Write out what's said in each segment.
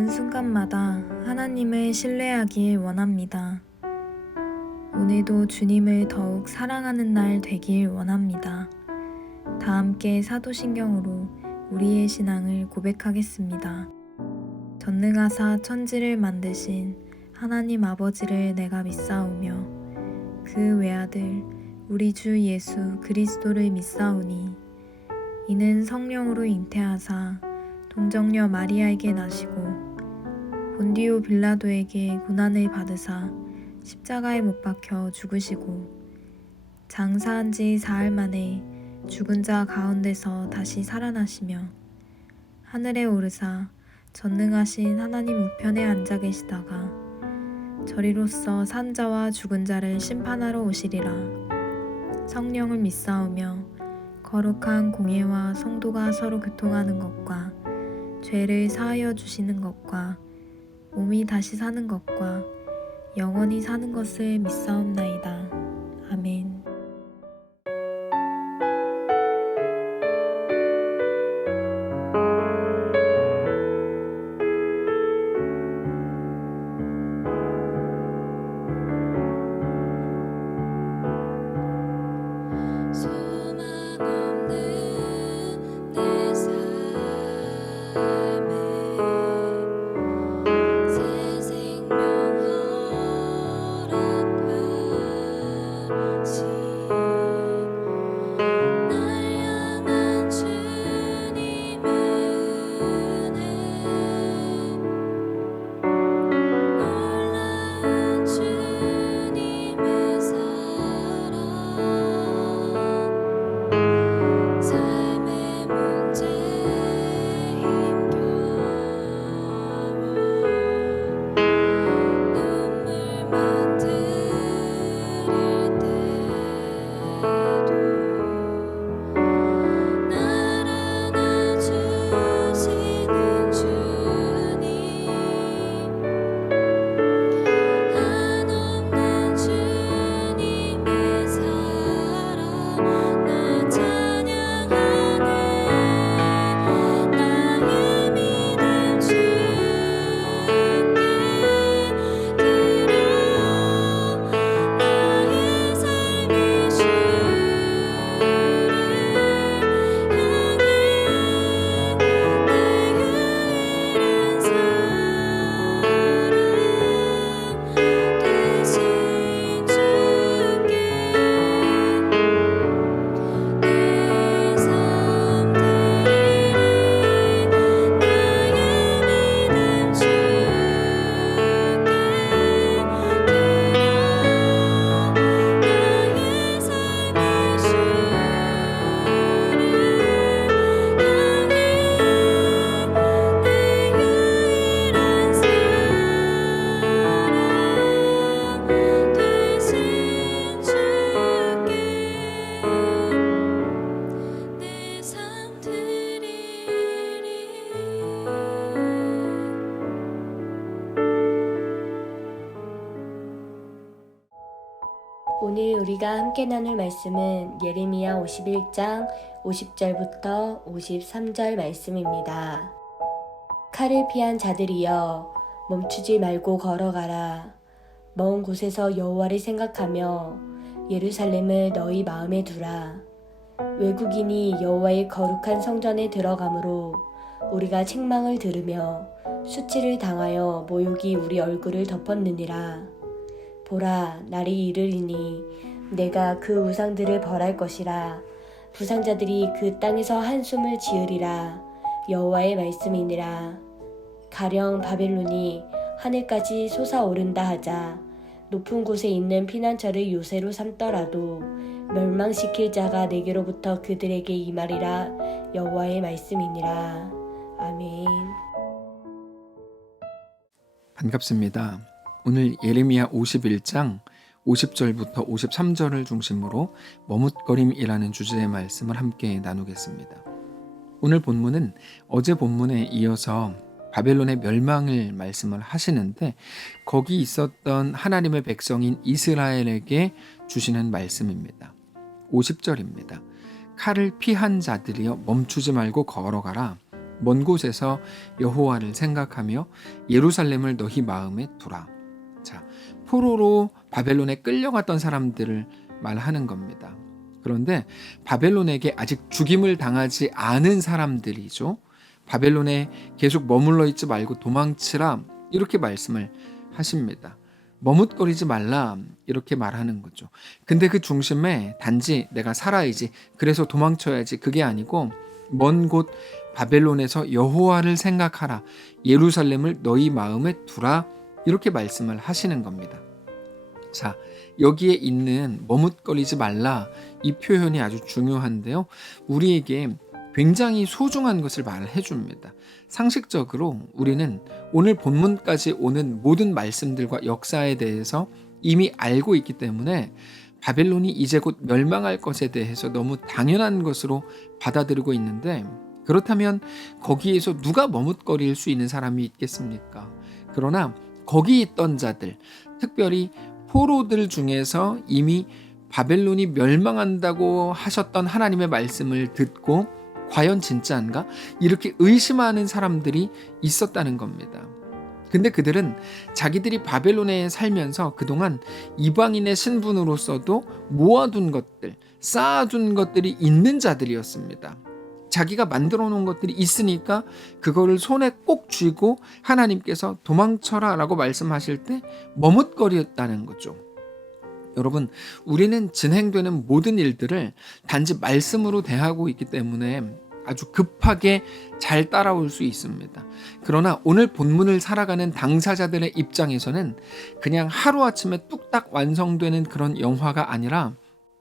모든 순간마다 하나님을 신뢰하길 원합니다. 오늘도 주님을 더욱 사랑하는 날 되길 원합니다. 다 함께 사도신경으로 우리의 신앙을 고백하겠습니다. 전능하사 천지를 만드신 하나님 아버지를 내가 믿사오며 그 외아들 우리 주 예수 그리스도를 믿사오니 이는 성령으로 잉태하사 동정녀 마리아에게 나시고 본디오 빌라도에게 고난을 받으사 십자가에 못 박혀 죽으시고 장사한 지 사흘 만에 죽은 자 가운데서 다시 살아나시며 하늘에 오르사 전능하신 하나님 우편에 앉아 계시다가 저리로서 산 자와 죽은 자를 심판하러 오시리라. 성령을 믿사오며 거룩한 공예와 성도가 서로 교통하는 것과 죄를 사하여 주시는 것과 몸이 다시 사는 것과 영원히 사는 것을 믿사옵나이다. 아멘. 오늘 우리가 함께 나눌 말씀은 예레미야 51장 50절부터 53절 말씀입니다. 칼을 피한 자들이여 멈추지 말고 걸어가라. 먼 곳에서 여호와를 생각하며 예루살렘을 너희 마음에 두라. 외국인이 여호와의 거룩한 성전에 들어가므로 우리가 책망을 들으며 수치를 당하여 모욕이 우리 얼굴을 덮었느니라. 보라, 날이 이르리니 내가 그 우상들을 벌할 것이라. 부상자들이 그 땅에서 한숨을 지으리라. 여호와의 말씀이니라. 가령 바벨론이 하늘까지 솟아오른다 하자. 높은 곳에 있는 피난처를 요새로 삼더라도 멸망시킬 자가 내게로부터 그들에게 임하리라. 여호와의 말씀이니라. 아멘. 반갑습니다. 오늘 예레미야 51장 50절부터 53절을 중심으로 머뭇거림이라는 주제의 말씀을 함께 나누겠습니다. 오늘 본문은 어제 본문에 이어서 바벨론의 멸망을 말씀을 하시는데 거기 있었던 하나님의 백성인 이스라엘에게 주시는 말씀입니다. 50절입니다. 칼을 피한 자들이여 멈추지 말고 걸어가라. 먼 곳에서 여호와를 생각하며 예루살렘을 너희 마음에 두라. 자, 포로로 바벨론에 끌려갔던 사람들을 말하는 겁니다. 그런데 바벨론에게 아직 죽임을 당하지 않은 사람들이죠. 바벨론에 계속 머물러 있지 말고 도망치라, 이렇게 말씀을 하십니다. 머뭇거리지 말라, 이렇게 말하는 거죠. 근데 그 중심에 단지 내가 살아야지, 그래서 도망쳐야지, 그게 아니고 먼 곳 바벨론에서 여호와를 생각하라, 예루살렘을 너희 마음에 두라, 이렇게 말씀을 하시는 겁니다. 자, 여기에 있는 머뭇거리지 말라, 이 표현이 아주 중요한데요. 우리에게 굉장히 소중한 것을 말해 줍니다. 상식적으로 우리는 오늘 본문까지 오는 모든 말씀들과 역사에 대해서 이미 알고 있기 때문에 바벨론이 이제 곧 멸망할 것에 대해서 너무 당연한 것으로 받아들이고 있는데, 그렇다면 거기에서 누가 머뭇거릴 수 있는 사람이 있겠습니까? 그러나 거기 있던 자들, 특별히 포로들 중에서 이미 바벨론이 멸망한다고 하셨던 하나님의 말씀을 듣고 과연 진짜인가? 이렇게 의심하는 사람들이 있었다는 겁니다. 근데 그들은 자기들이 바벨론에 살면서 그동안 이방인의 신분으로서도 모아둔 것들, 쌓아둔 것들이 있는 자들이었습니다. 자기가 만들어 놓은 것들이 있으니까 그거를 손에 꼭 쥐고 하나님께서 도망쳐라 라고 말씀하실 때 머뭇거렸다는 거죠. 여러분, 우리는 진행되는 모든 일들을 단지 말씀으로 대하고 있기 때문에 아주 급하게 잘 따라올 수 있습니다. 그러나 오늘 본문을 살아가는 당사자들의 입장에서는 그냥 하루아침에 뚝딱 완성되는 그런 영화가 아니라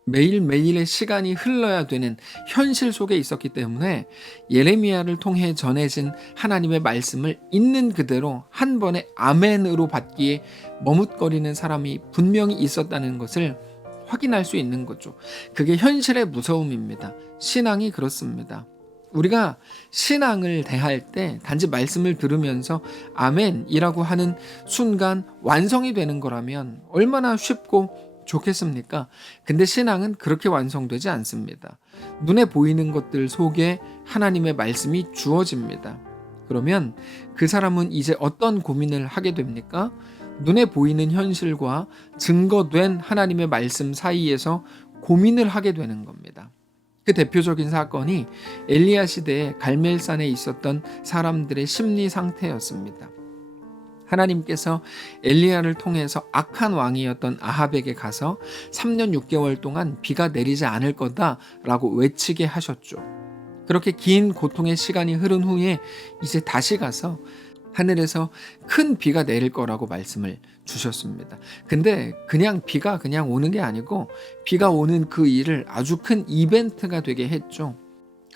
매일매일의 시간이 흘러야 되는 현실 속에 있었기 때문에 예레미야를 통해 전해진 하나님의 말씀을 있는 그대로 한 번에 아멘으로 받기에 머뭇거리는 사람이 분명히 있었다는 것을 확인할 수 있는 거죠. 그게 현실의 무서움입니다. 신앙이 그렇습니다. 우리가 신앙을 대할 때 단지 말씀을 들으면서 아멘이라고 하는 순간 완성이 되는 거라면 얼마나 쉽고 좋겠습니까? 근데 신앙은 그렇게 완성되지 않습니다. 눈에 보이는 것들 속에 하나님의 말씀이 주어집니다. 그러면 그 사람은 이제 어떤 고민을 하게 됩니까? 눈에 보이는 현실과 증거된 하나님의 말씀 사이에서 고민을 하게 되는 겁니다. 그 대표적인 사건이 엘리야 시대에 갈멜산에 있었던 사람들의 심리 상태였습니다. 하나님께서 엘리야를 통해서 악한 왕이었던 아합에게 가서 3년 6개월 동안 비가 내리지 않을 거다라고 외치게 하셨죠. 그렇게 긴 고통의 시간이 흐른 후에 이제 다시 가서 하늘에서 큰 비가 내릴 거라고 말씀을 주셨습니다. 근데 그냥 비가 그냥 오는 게 아니고 비가 오는 그 일을 아주 큰 이벤트가 되게 했죠.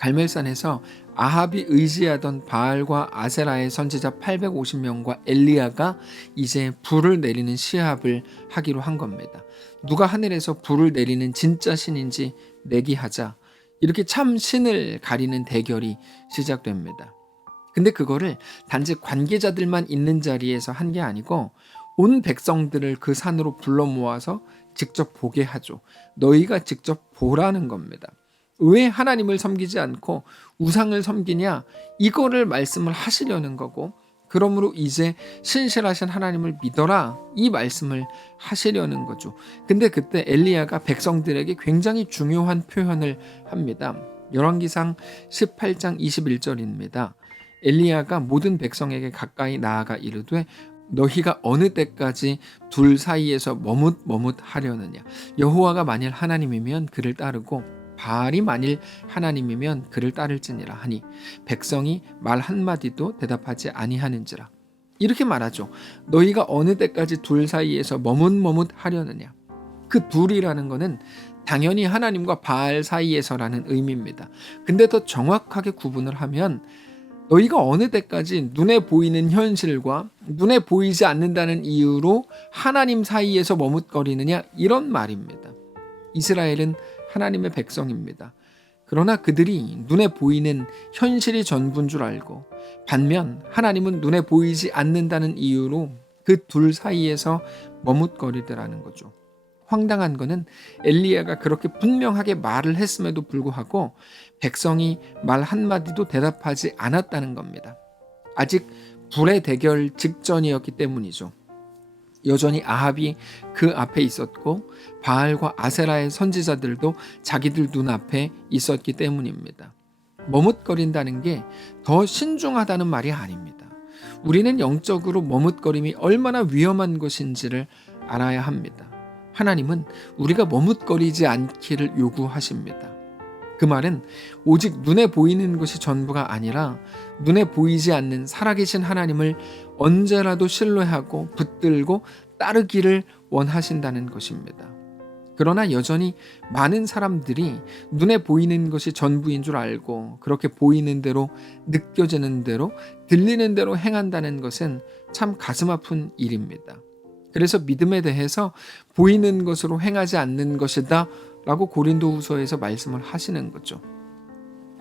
갈멜산에서 아합이 의지하던 바알과 아세라의 선지자 850명과 엘리야가 이제 불을 내리는 시합을 하기로 한 겁니다. 누가 하늘에서 불을 내리는 진짜 신인지 내기하자. 이렇게 참 신을 가리는 대결이 시작됩니다. 근데 그거를 단지 관계자들만 있는 자리에서 한 게 아니고 온 백성들을 그 산으로 불러 모아서 직접 보게 하죠. 너희가 직접 보라는 겁니다. 왜 하나님을 섬기지 않고 우상을 섬기냐? 이거를 말씀을 하시려는 거고, 그러므로 이제 신실하신 하나님을 믿어라, 이 말씀을 하시려는 거죠. 근데 그때 엘리야가 백성들에게 굉장히 중요한 표현을 합니다. 열왕기상 18장 21절입니다. 엘리야가 모든 백성에게 가까이 나아가 이르되 너희가 어느 때까지 둘 사이에서 머뭇하려느냐? 여호와가 만일 하나님이면 그를 따르고 바알이 만일 하나님이면 그를 따를지니라 하니 백성이 말 한마디도 대답하지 아니하는지라. 이렇게 말하죠. 너희가 어느 때까지 둘 사이에서 머뭇하려느냐? 그 둘이라는 거는 당연히 하나님과 바알 사이에서라는 의미입니다. 근데 더 정확하게 구분을 하면 너희가 어느 때까지 눈에 보이는 현실과 눈에 보이지 않는다는 이유로 하나님 사이에서 머뭇거리느냐, 이런 말입니다. 이스라엘은 하나님의 백성입니다. 그러나 그들이 눈에 보이는 현실이 전부인 줄 알고, 반면 하나님은 눈에 보이지 않는다는 이유로 그 둘 사이에서 머뭇거리더라는 거죠. 황당한 거는 엘리야가 그렇게 분명하게 말을 했음에도 불구하고 백성이 말 한마디도 대답하지 않았다는 겁니다. 아직 불의 대결 직전이었기 때문이죠. 여전히 아합이 그 앞에 있었고 바알과 아세라의 선지자들도 자기들 눈앞에 있었기 때문입니다. 머뭇거린다는 게 더 신중하다는 말이 아닙니다. 우리는 영적으로 머뭇거림이 얼마나 위험한 것인지를 알아야 합니다. 하나님은 우리가 머뭇거리지 않기를 요구하십니다. 그 말은 오직 눈에 보이는 것이 전부가 아니라 눈에 보이지 않는 살아계신 하나님을 언제라도 신뢰하고 붙들고 따르기를 원하신다는 것입니다. 그러나 여전히 많은 사람들이 눈에 보이는 것이 전부인 줄 알고 그렇게 보이는 대로, 느껴지는 대로, 들리는 대로 행한다는 것은 참 가슴 아픈 일입니다. 그래서 믿음에 대해서 보이는 것으로 행하지 않는 것이다 라고 고린도후서에서 말씀을 하시는 거죠.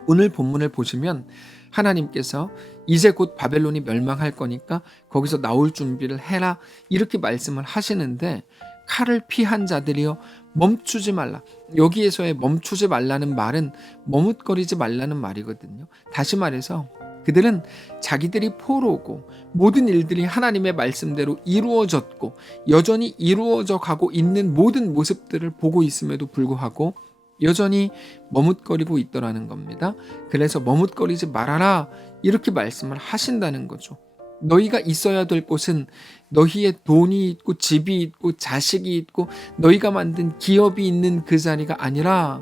오늘 본문을 보시면 하나님께서 이제 곧 바벨론이 멸망할 거니까 거기서 나올 준비를 해라 이렇게 말씀을 하시는데, 칼을 피한 자들이여 멈추지 말라. 여기에서의 멈추지 말라는 말은 머뭇거리지 말라는 말이거든요. 다시 말해서 그들은 자기들이 포로고 모든 일들이 하나님의 말씀대로 이루어졌고 여전히 이루어져 가고 있는 모든 모습들을 보고 있음에도 불구하고 여전히 머뭇거리고 있더라는 겁니다. 그래서 머뭇거리지 말아라 이렇게 말씀을 하신다는 거죠. 너희가 있어야 될 곳은 너희의 돈이 있고 집이 있고 자식이 있고 너희가 만든 기업이 있는 그 자리가 아니라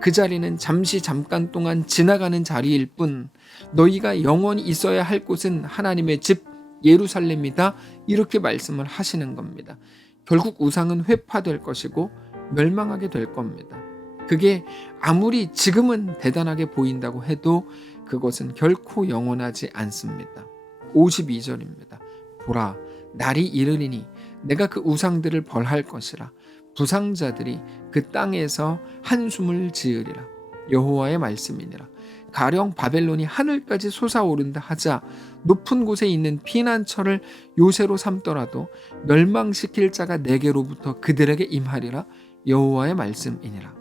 그 자리는 잠깐 동안 지나가는 자리일 뿐, 너희가 영원히 있어야 할 곳은 하나님의 집 예루살렘이다 이렇게 말씀을 하시는 겁니다. 결국 우상은 회파될 것이고 멸망하게 될 겁니다. 그게 아무리 지금은 대단하게 보인다고 해도 그것은 결코 영원하지 않습니다. 52절입니다. 보라, 날이 이르리니 내가 그 우상들을 벌할 것이라. 부상자들이 그 땅에서 한숨을 지으리라. 여호와의 말씀이니라. 가령 바벨론이 하늘까지 솟아오른다 하자 높은 곳에 있는 피난처를 요새로 삼더라도 멸망시킬 자가 내게로부터 그들에게 임하리라. 여호와의 말씀이니라.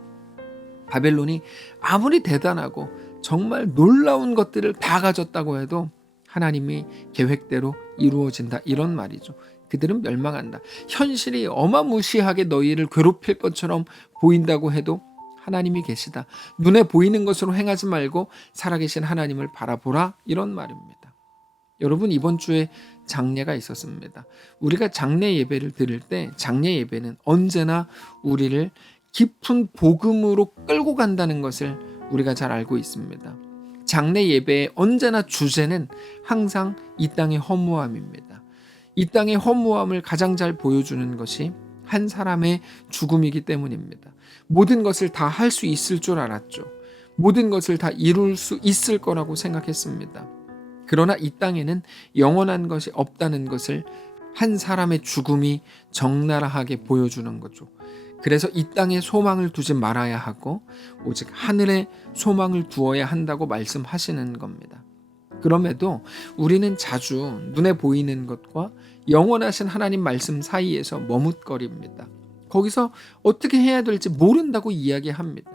바벨론이 아무리 대단하고 정말 놀라운 것들을 다 가졌다고 해도 하나님의 계획대로 이루어진다 이런 말이죠. 그들은 멸망한다. 현실이 어마무시하게 너희를 괴롭힐 것처럼 보인다고 해도 하나님이 계시다. 눈에 보이는 것으로 행하지 말고 살아계신 하나님을 바라보라 이런 말입니다. 여러분, 이번 주에 장례가 있었습니다. 우리가 장례 예배를 드릴 때 장례 예배는 언제나 우리를 깊은 복음으로 끌고 간다는 것을 우리가 잘 알고 있습니다. 장례 예배의 언제나 주제는 항상 이 땅의 허무함입니다. 이 땅의 허무함을 가장 잘 보여주는 것이 한 사람의 죽음이기 때문입니다. 모든 것을 다 할 수 있을 줄 알았죠. 모든 것을 다 이룰 수 있을 거라고 생각했습니다. 그러나 이 땅에는 영원한 것이 없다는 것을 한 사람의 죽음이 적나라하게 보여주는 거죠. 그래서 이 땅에 소망을 두지 말아야 하고 오직 하늘에 소망을 두어야 한다고 말씀하시는 겁니다. 그럼에도 우리는 자주 눈에 보이는 것과 영원하신 하나님 말씀 사이에서 머뭇거립니다. 거기서 어떻게 해야 될지 모른다고 이야기합니다.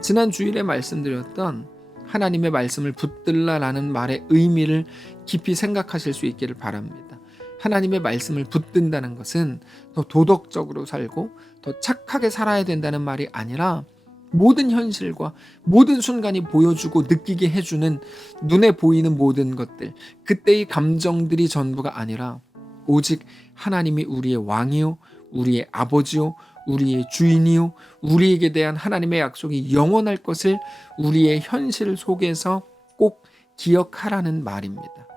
지난 주일에 말씀드렸던 하나님의 말씀을 붙들라라는 말의 의미를 깊이 생각하실 수 있기를 바랍니다. 하나님의 말씀을 붙든다는 것은 더 도덕적으로 살고 더 착하게 살아야 된다는 말이 아니라 모든 현실과 모든 순간이 보여주고 느끼게 해주는 눈에 보이는 모든 것들, 그때의 감정들이 전부가 아니라 오직 하나님이 우리의 왕이요, 우리의 아버지요, 우리의 주인이요, 우리에게 대한 하나님의 약속이 영원할 것을 우리의 현실 속에서 꼭 기억하라는 말입니다.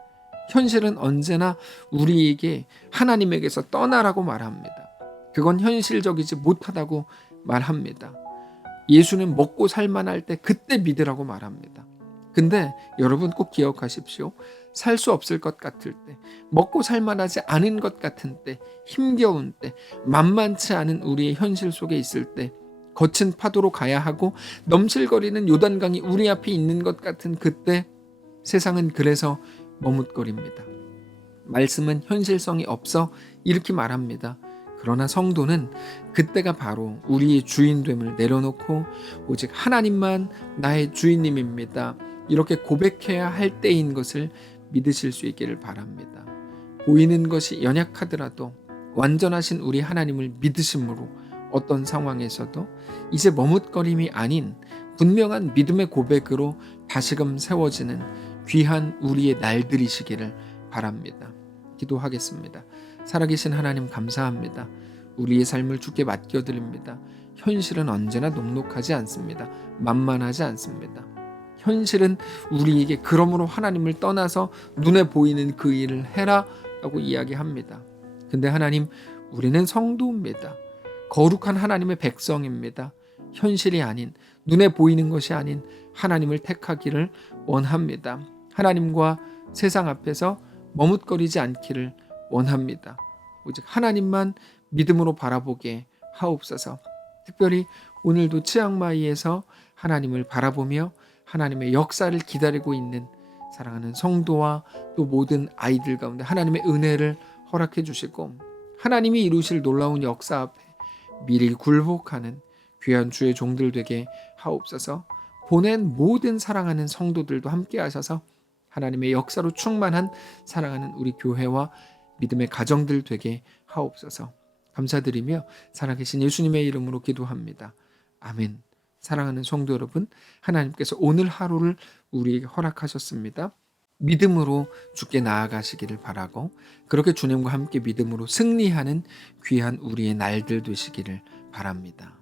현실은 언제나 우리에게 하나님에게서 떠나라고 말합니다. 그건 현실적이지 못하다고 말합니다. 예수는 먹고 살만할 때 그때 믿으라고 말합니다. 근데 여러분 꼭 기억하십시오. 살 수 없을 것 같을 때, 먹고 살만하지 않은 것 같은 때, 힘겨운 때, 만만치 않은 우리의 현실 속에 있을 때, 거친 파도로 가야 하고 넘실거리는 요단강이 우리 앞에 있는 것 같은 그때 세상은 그래서 머뭇거립니다. 말씀은 현실성이 없어 이렇게 말합니다. 그러나 성도는 그때가 바로 우리의 주인됨을 내려놓고 오직 하나님만 나의 주인님입니다. 이렇게 고백해야 할 때인 것을 믿으실 수 있기를 바랍니다. 보이는 것이 연약하더라도 완전하신 우리 하나님을 믿으심으로 어떤 상황에서도 이제 머뭇거림이 아닌 분명한 믿음의 고백으로 다시금 세워지는 귀한 우리의 날들이시기를 바랍니다. 기도하겠습니다. 살아계신 하나님 감사합니다. 우리의 삶을 주께 맡겨드립니다. 현실은 언제나 녹록하지 않습니다. 만만하지 않습니다. 현실은 우리에게 그러므로 하나님을 떠나서 눈에 보이는 그 일을 해라 라고 이야기합니다. 근데 하나님, 우리는 성도입니다. 거룩한 하나님의 백성입니다. 현실이 아닌, 눈에 보이는 것이 아닌 하나님을 택하기를 원합니다. 하나님과 세상 앞에서 머뭇거리지 않기를 원합니다. 오직 하나님만 믿음으로 바라보게 하옵소서. 특별히 오늘도 치앙마이에서 하나님을 바라보며 하나님의 역사를 기다리고 있는 사랑하는 성도와 또 모든 아이들 가운데 하나님의 은혜를 허락해 주시고 하나님이 이루실 놀라운 역사 앞에 미리 굴복하는 귀한 주의 종들 되게 하옵소서. 보낸 모든 사랑하는 성도들도 함께 하셔서 하나님의 역사로 충만한 사랑하는 우리 교회와 믿음의 가정들 되게 하옵소서. 감사드리며 살아계신 예수님의 이름으로 기도합니다. 아멘. 사랑하는 성도 여러분, 하나님께서 오늘 하루를 우리에게 허락하셨습니다. 믿음으로 주께 나아가시기를 바라고 그렇게 주님과 함께 믿음으로 승리하는 귀한 우리의 날들 되시기를 바랍니다.